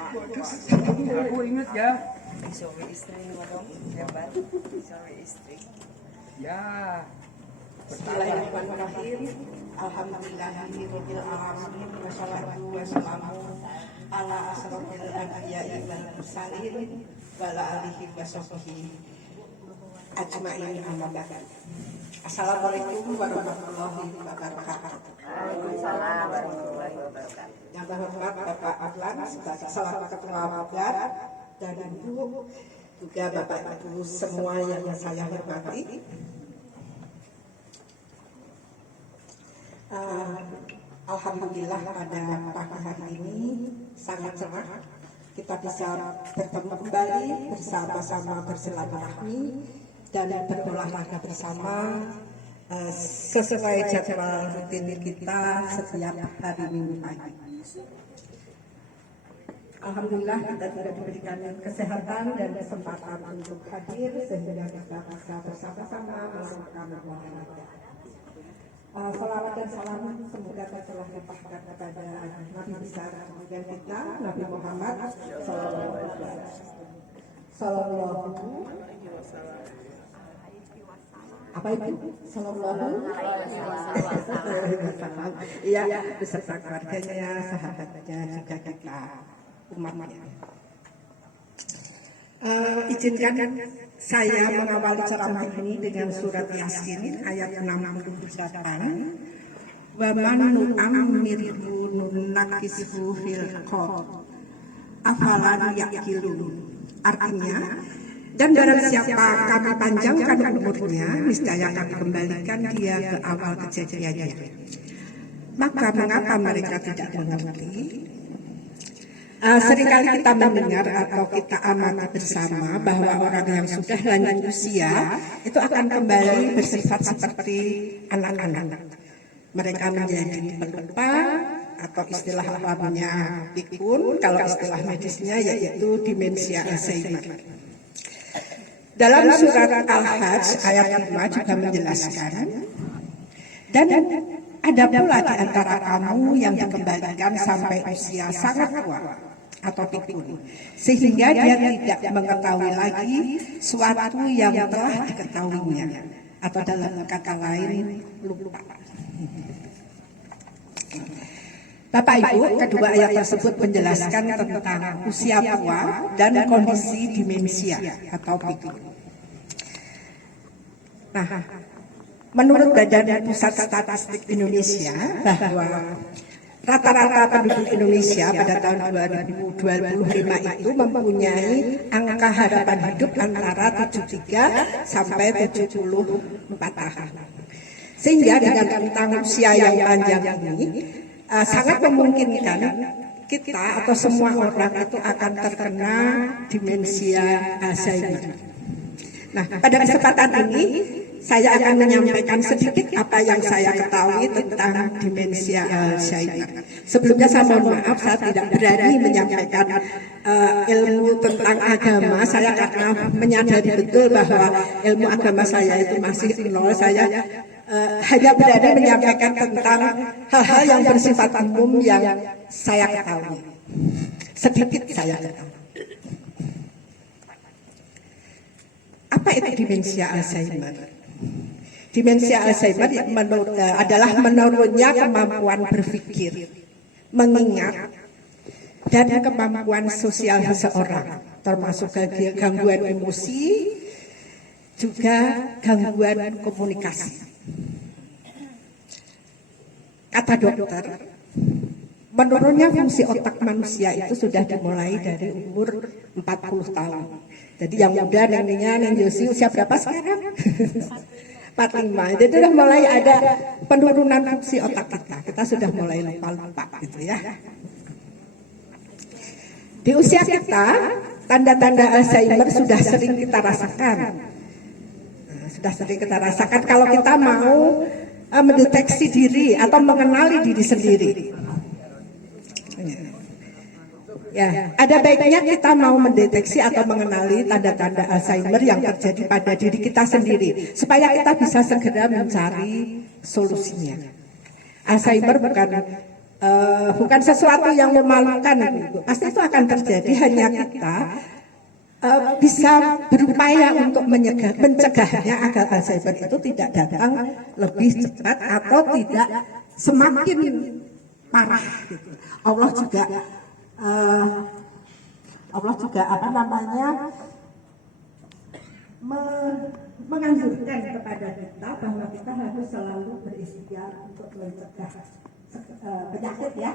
Aku ingat ya. Sorry istri dong, hebat. Sorry istri. Ya. Bismillahirrahmanirrahim. Alhamdulillahirabbil alamin wassalatu wassalamu ala asrofil anbiya'i wal mursalin wa ala alihi washabbihi ajmain amma ba'd. Assalamualaikum warahmatullahi wabarakatuh. Waalaikumsalam warahmatullahi wabarakatuh. Yang terhormat Bapak Adlan sebagai salah ketua Wadah dan Ibu juga Bapak Ibu semua yang saya hormati. Alhamdulillah pada pagi hari ini sangat cerah, kita bisa bertemu kembali bersama-sama bersilaturahmi dan berolahraga bersama sesuai jadwal rutin kita setiap hari Minggu pagi. Alhamdulillah kita sudah diberikan kesehatan dan kesempatan untuk hadir sehingga kita bisa bersama-sama melakukan olahraga. Salawat dan salam semoga telah dipahkan kepada Nabi besar kemudian kita Nabi Muhammad Sallallahu apa itu? Sallallahu alaihi wasallam. Iya, beserta keluarganya, sahabatnya, juga kita umatnya. Izinkan saya mengawali ceramah ini dengan surat Yasin ayat 68. Wa man nu'ammirhu nunnakishu fil khalq afalan ya'qilun. Artinya, dan barang siapa kami panjangkan umurnya, niscaya kami kembalikan dia ke awal kejadiannya. Maka mengapa mereka tidak mengerti? Seringkali kita mendengar atau kita amati bersama bahwa orang yang sudah lanjut usia itu akan kembali bersifat seperti anak-anak. Mereka menjadi pelupa atau istilah awamnya pikun, kalau istilah medisnya yaitu demensia Alzheimer. Dalam surat Al-Hajj ayat 5 juga menjelaskan, dan ada pula di antara kamu yang dikembalikan sampai usia sangat tua atau pikun, sehingga dia tidak mengetahui lagi suatu yang telah diketahuinya, atau dalam kata lain lupa. Bapak Ibu, kedua ayat tersebut menjelaskan tentang usia tua dan kondisi demensia atau pikun. Nah, menurut Badan Pusat Statistik Indonesia bahwa rata-rata penduduk Indonesia pada tahun 2025 itu mempunyai angka harapan hidup antara 73 sampai 74 tahun. Sehingga dengan rentang usia yang panjang ini sangat memungkinkan kita atau semua orang itu akan terkena demensia Alzheimer. Nah, pada kesempatan ini saya akan menyampaikan sedikit apa yang saya ketahui tentang demensia Alzheimer. Sebelumnya saya mohon maaf, saya tidak berani menyampaikan ilmu tentang agama. Saya karena menyadari betul bahwa ilmu agama saya itu masih nol. Saya hanya berani menyampaikan tentang hal-hal yang bersifat umum yang saya ketahui. Sedikit saya ketahui. Apa itu demensia Alzheimer? Demensia Alzheimer adalah menurunnya kemampuan berpikir, mengingat, dan kemampuan sosial seseorang, termasuk gangguan emosi, juga gangguan komunikasi. Kata dokter, menurunnya fungsi otak manusia itu sudah dimulai dari umur 40 tahun. Jadi yang muda neng Yosi usia berapa sekarang? 45. Jadi sudah mulai ada penurunan fungsi otak kita. Kita sudah mulai lupa gitu ya. Di usia kita, tanda-tanda Alzheimer sudah sering kita rasakan. Sudah sering kita rasakan kalau kita mau mendeteksi diri atau mengenali diri sendiri. Ya, ada baiknya kita mau mendeteksi atau mengenali tanda-tanda Alzheimer yang terjadi pada diri kita sendiri, supaya kita bisa segera mencari solusinya. Alzheimer bukan bukan sesuatu yang memalukan, Ibu. Pasti itu akan terjadi, hanya kita bisa berupaya untuk mencegahnya agar Alzheimer itu tidak datang lebih cepat atau tidak semakin parah. Gitu. Allah juga apa namanya menganjurkan kepada kita bahwa kita harus selalu berikhtiar untuk mencegah penyakit ya.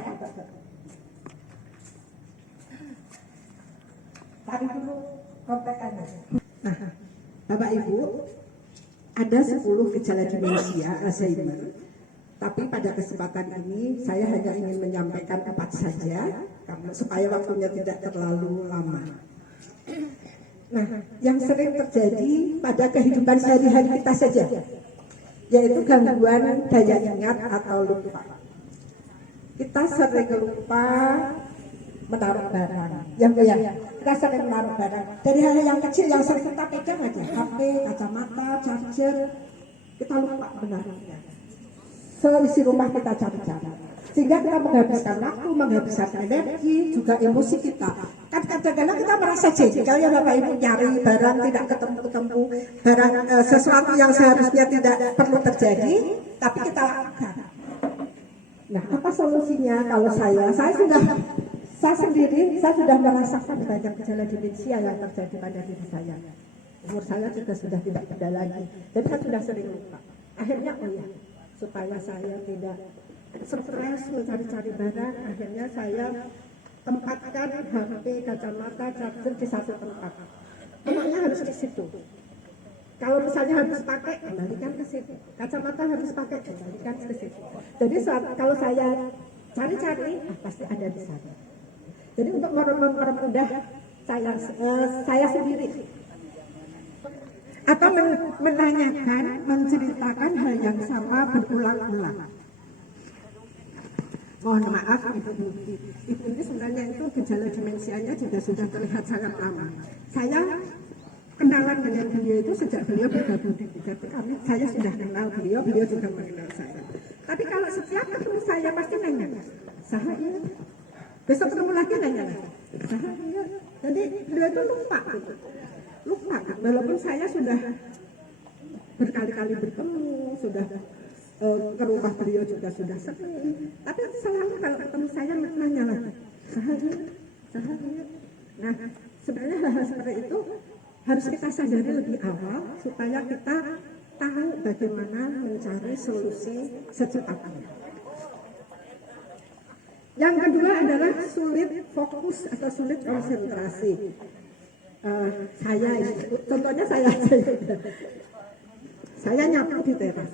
Tarik dulu kontekannya. Nah, Bapak Ibu, ada 10 gejala demensia Alzheimer. Tapi pada kesempatan ini saya hanya ingin menyampaikan 4 saja, karena supaya waktunya tidak terlalu lama. Nah, yang sering terjadi pada kehidupan sehari-hari kita saja, yaitu gangguan daya ingat atau lupa. Kita sering lupa menaruh barang, kita sering menaruh barang dari hal yang kecil yang sering kita pegang aja, HP, kacamata, charger, kita lupa menaruhnya. Seisi rumah kita cari-cari, sehingga kita menghabiskan waktu, menghabiskan energi, juga emosi kita. Kan kadang-kadang kita merasa jengkel ya Bapak Ibu, nyari barang tidak ketemu-ketemu, barang sesuatu yang seharusnya tidak perlu terjadi, tapi kita lakukan. Nah, apa solusinya? Kalau saya sendiri sudah merasakan banyak gejala demensia yang terjadi pada diri saya. Umur saya juga sudah tidak ada lagi, dan saya sudah sering lupa. Akhirnya supaya saya tidak stres mencari-cari barang, akhirnya saya tempatkan HP, kacamata, charger di satu tempat. Tempatnya harus di situ. Kalau misalnya harus pakai, kembalikan ke situ. Kacamata harus pakai, kembalikan ke situ. Jadi kalau saya cari-cari, pasti ada di sana. Jadi untuk mempermudah saya sendiri, atau menanyakan, menceritakan hal yang sama berulang-ulang. Mohon maaf Ibu ini sebenarnya itu gejala demensianya juga sudah terlihat sangat lama. Saya kenalan dengan beliau itu sejak beliau bergabung di Bidang kami. Saya sudah kenal beliau juga mengenal saya. Tapi kalau setiap ketemu saya pasti nanya, "Saha iya?" Besok ketemu lagi nanya, "Saha iya?" Jadi beliau itu lupa gitu. Lupa, walaupun saya sudah berkali-kali bertemu, sudah ke rumah beliau juga sudah sering, tapi selalu kalau ketemu saya nanya lagi, sehari. Nah, sebenarnya hal seperti itu harus kita sadari lebih awal supaya kita tahu bagaimana mencari solusi secepatnya. Yang kedua adalah sulit fokus atau sulit konsentrasi. Contohnya saya nyapu di teras,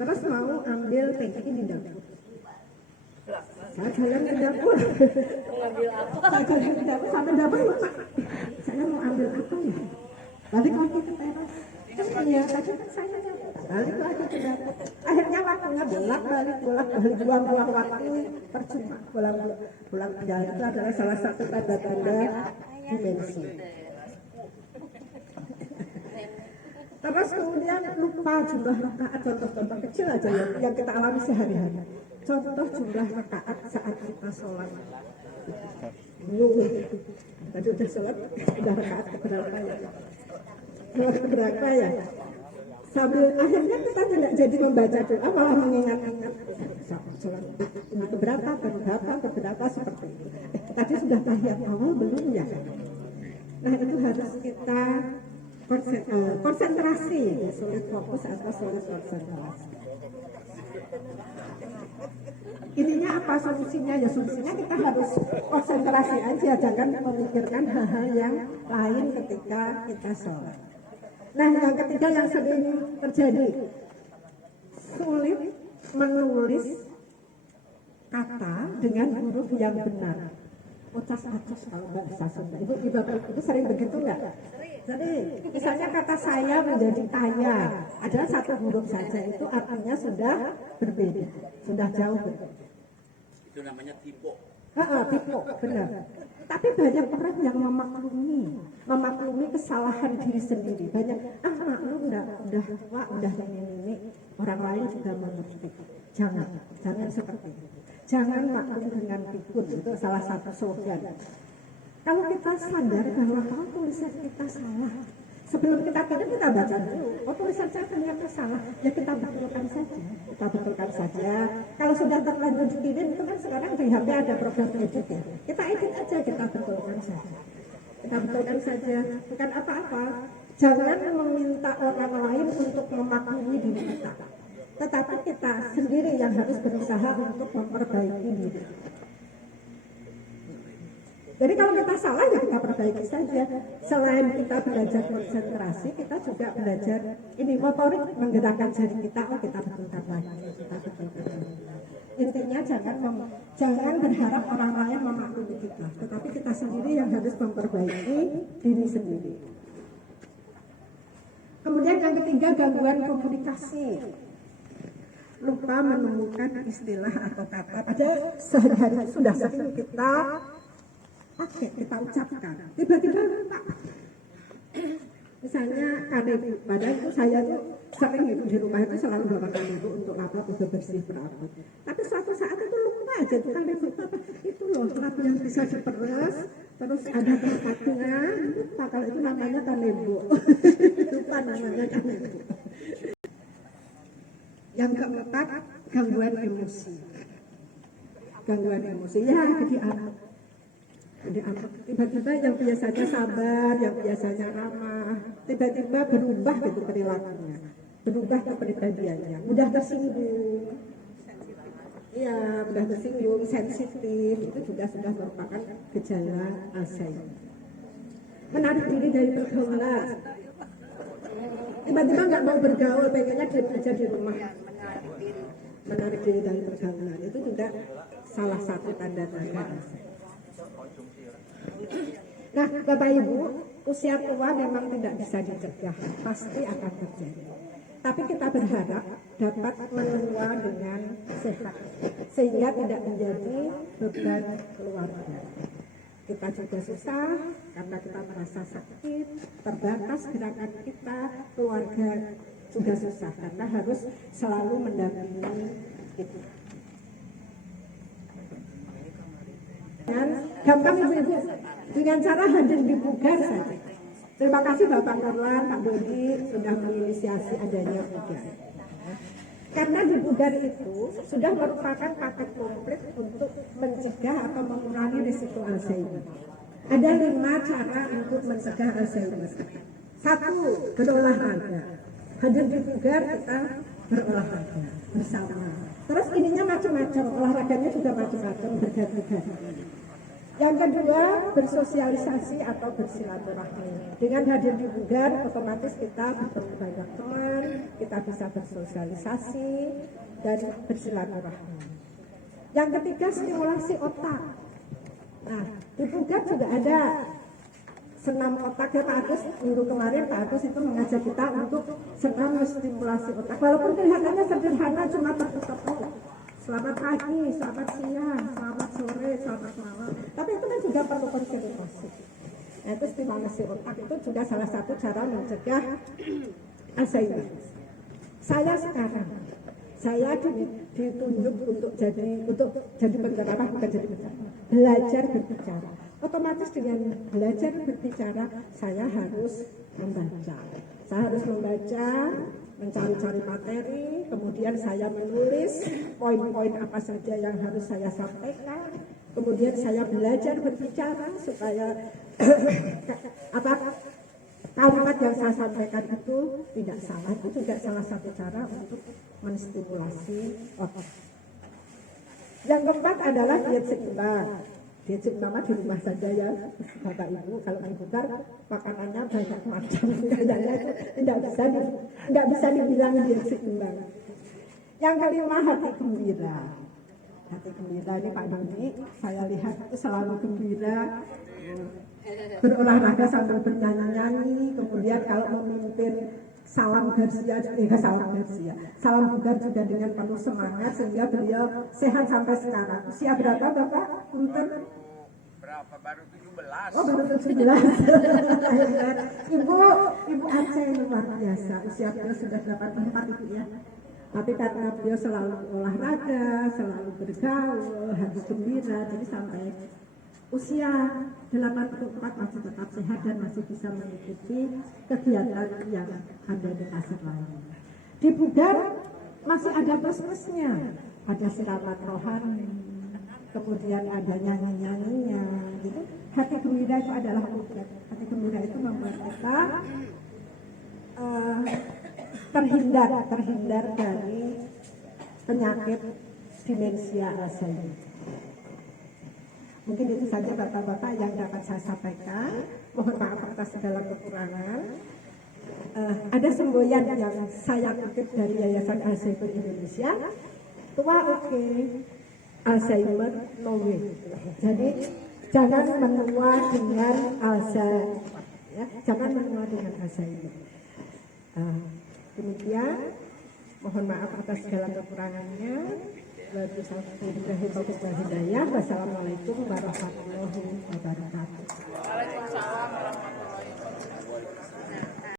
terus mau ambil packing di dapur. Saya jalan ke dapur, sampai dapur lupa. Saya mau ambil apa ya? Balik lagi ke teras. Iya, tadi kan saya nyapu. Balik lagi ke dapur. Akhirnya waktunya balik buang-buang waktu percuma. Pulang jalan itu adalah salah satu tanda-tanda demensi. Terus kemudian lupa jumlah rakaat, contoh-contoh kecil aja yang kita alami sehari-hari. Contoh jumlah rakaat saat kita sholat. Tadi udah sholat, udah rakaat keberapa ya? Sambil akhirnya kita tidak jadi membaca doa, malah mengingat-ingat sholat keberapa seperti itu. Tadi sudah tahiyat awal belum ya? Nah itu harus kita konsentrasi, sulit fokus atau sulit konsentrasi. Ininya apa solusinya? Ya solusinya kita harus konsentrasi aja, jangan memikirkan hal-hal yang lain ketika kita sholat. Nah yang ketiga yang sering terjadi, sulit menulis kata dengan huruf yang benar. Ucas-acas kalau bahasa Sunda. Ibu sering begitu nggak? Jadi misalnya kata saya menjadi tanya, adalah satu huruf saja, itu artinya sudah berbeda, sudah jauh berbeda. Itu namanya tipe. Tipe, benar. Tapi banyak orang yang memaklumi kesalahan diri sendiri. Banyak, maklum udah tua, udah ini. Orang lain juga mengerti. Jangan seperti itu. jangan maklum dengan pikun, itu salah satu slogan. Kalau kita sadar bahwa kalau tulisan kita salah, sebelum kita kirim kita baca dulu, oh tulisan saya ternyata salah, ya kita betulkan saja. Kita betulkan saja. Kalau sudah terlanjur dikirim, itu kan sekarang di HP ada program edit ya. Kita edit aja, kita betulkan saja. Kita betulkan saja, bukan apa-apa. Jangan meminta orang lain untuk memaklumi diri kita. Tetapi kita sendiri yang harus berusaha untuk memperbaiki diri. Jadi kalau kita salah ya kita perbaiki saja. Selain kita belajar konsentrasi, kita juga belajar ini motorik, menggerakkan jari kita. Oh kita betulkan lagi, kita betulkan lagi. Intinya jangan berharap orang lain memaklumi kita, tetapi kita sendiri yang harus memperbaiki diri sendiri. Kemudian yang ketiga, gangguan komunikasi. Lupa menemukan istilah atau kata. Padahal sehari-hari sudah sering kita pakai, kita ucapkan. Tiba-tiba lupa. Misalnya kanebo, padahal itu saya tuh sering itu di rumah itu selalu bawa kanebo untuk apa, untuk bersih perabot. Tapi suatu saat itu lupa aja itu kanebo itu apa? Itu loh labu yang bisa diperes, terus ada tempatnya. Lupa kalau itu namanya kanebo. Lupa namanya kanebo. Yang keempat, gangguan emosi. Gangguan emosi ya jadi anak. Tiba-tiba yang biasanya sabar, yang biasanya ramah, tiba-tiba berubah gitu perilakunya, berubah kepribadiannya, mudah tersinggung, iya mudah tersinggung, sensitif, itu juga sudah merupakan gejala Alzheimer. Menarik diri dari pergaulan, tiba-tiba nggak mau bergaul, pengennya diam aja di rumah. Menarik diri dari pergaulan itu juga salah satu tanda-tanda Alzheimer. Nah, Bapak Ibu, usia tua memang tidak bisa dicegah, pasti akan terjadi. Tapi kita berharap dapat menua dengan sehat, sehingga tidak menjadi beban keluarga. Kita juga susah karena kita merasa sakit, terbatas gerakan kita, keluarga juga susah karena harus selalu mendampingi kita. Dan gampang ibu-ibu dengan cara hadir di Bugar saja. Terima kasih Bapak Korlan, Pak Bodi sudah menginisiasi adanya Bugar. Karena di Bugar itu sudah merupakan paket komplit untuk mencegah atau mengurangi risiko Alzheimer. Ada 5 cara untuk mencegah Alzheimer. 1, berolahraga. Hadir di Bugar kita berolahraga bersama. Terus ininya macam-macam, olahraganya juga macam-macam, berganti-ganti. Yang kedua, bersosialisasi atau bersilaturahmi. Dengan hadir di Bugar, otomatis kita bertemu banyak teman, kita bisa bersosialisasi dan bersilaturahmi. Yang ketiga, stimulasi otak. Nah, di Bugar juga ada senam otak ya Pak Agus. Minggu kemarin Pak Agus itu mengajak kita untuk senam stimulasi otak. Walaupun kelihatannya sederhana, cuma tertutup. Selamat pagi, selamat siang, selamat sore, selamat malam. Tapi itu kan juga perlu konsentrasi. Nah, itu stimulasi otak itu juga salah satu cara mencegah Alzheimer. Saya sekarang, saya ditunjuk untuk jadi penggerak, bukan jadi penggerak, belajar berbicara. Otomatis dengan belajar berbicara, saya harus membaca. Saya harus membaca, mencari-cari materi, kemudian saya menulis poin-poin apa saja yang harus saya sampaikan, kemudian saya belajar berbicara supaya kalimat yang saya sampaikan itu tidak salah. Itu juga salah satu cara untuk menstimulasi otak. Yang keempat adalah diet seimbang. Diet seimbang di rumah saja ya Bapak Ibu. Kalau di Bugar makanannya banyak macam, kayaknya itu tidak bisa dibilang diet seimbang. Yang kelima, hati gembira. Hati gembira ini Pak Dodi, saya lihat itu selalu gembira, berolahraga sambil bernyanyi-nyanyi. Kemudian kalau memimpin salam Garcia, salam Bugar juga dengan penuh semangat sehingga beliau sehat sampai sekarang. Usia berapa Bapak? Punten? Berapa? Baru 17. Oh baru 17. Ibu Aceh luar biasa. Usia beliau sudah 84 Ibu ya. Tapi karena beliau selalu olahraga, selalu bergaul, hati gembira, jadi sampai usia 84 masih tetap sehat dan masih bisa mengikuti kegiatan yang ada di kasar lain. Di Budar masih ada plus-plusnya, ada siraman rohani, kemudian ada nyanyi-nyanyinya, gitu. Hati gembira itu adalah obat. Hati gembira itu membuat kita terhindar dari penyakit demensia Alzheimer. Mungkin itu saja bapak-bapak yang dapat saya sampaikan. Mohon maaf atas segala kekurangan. Ada semboyan yang saya kutip dari Yayasan Alzheimer Indonesia. Tua oke, Alzheimer no way. Jadi jangan menua dengan Alzheimer. Ya, jangan menua dengan Alzheimer. Demikian, mohon maaf atas segala kekurangannya. Wassalamualaikum warahmatullahi wabarakatuh.